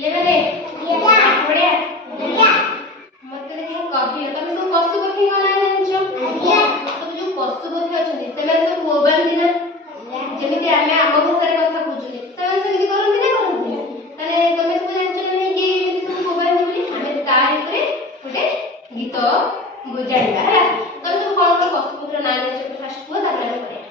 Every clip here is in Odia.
ପିଲେ ମାନେ ବଢିଆ ମତେ ଦେଖି କହିଲ ତମେ ସବୁ ପଶୁ ପକ୍ଷୀ ନାଁ ଜାଣିଛ? ସବୁ ଯୋଉ ପଶୁ ପକ୍ଷୀ ଅଛନ୍ତି ସେମାନେ ସବୁ ବୋବାନ୍ତି ନା? ଯେମିତି ଆମେ ଆମ ଭାଷାରେ କଥା କହୁଛନ୍ତି ସେମାନେ ସେମିତି କରନ୍ତି ନା କରନ୍ତି? ତାହେଲେ ତମେ ସବୁ ଜାଣିଛ ନା ନାଇଁ କିଏ କେମିତି ସବୁ ବୋବାନ୍ତି ବୋଲି? ଆମେ ତା ଉପରେ ଗୋଟେ ଗୀତ ଜାଣିବା ହେଲା। ତମେ ସବୁ କଣ କଣ ପଶୁ ପକ୍ଷୀର ନାଁ ଜାଣିଛ ଫାର୍ଷ୍ଟ କୁହ ତାପରେ ଆମେ କରିବା।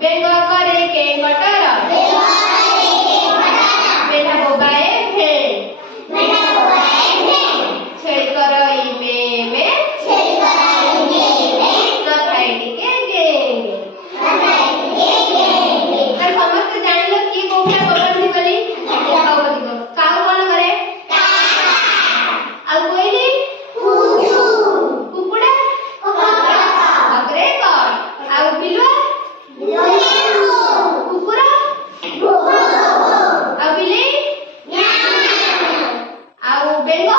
बेंगा करे के कटरा बेटा बोबाए फे छेड़ करई में ना खाई के गेंगे तर समस्त जानिलो की कोठा बोलती बोली काऊ दिगो काऊ कोन करे आ कोइली कुकुडा बकरे का आ बिलुआ कुकुरा आ बिलेई आ बेंगो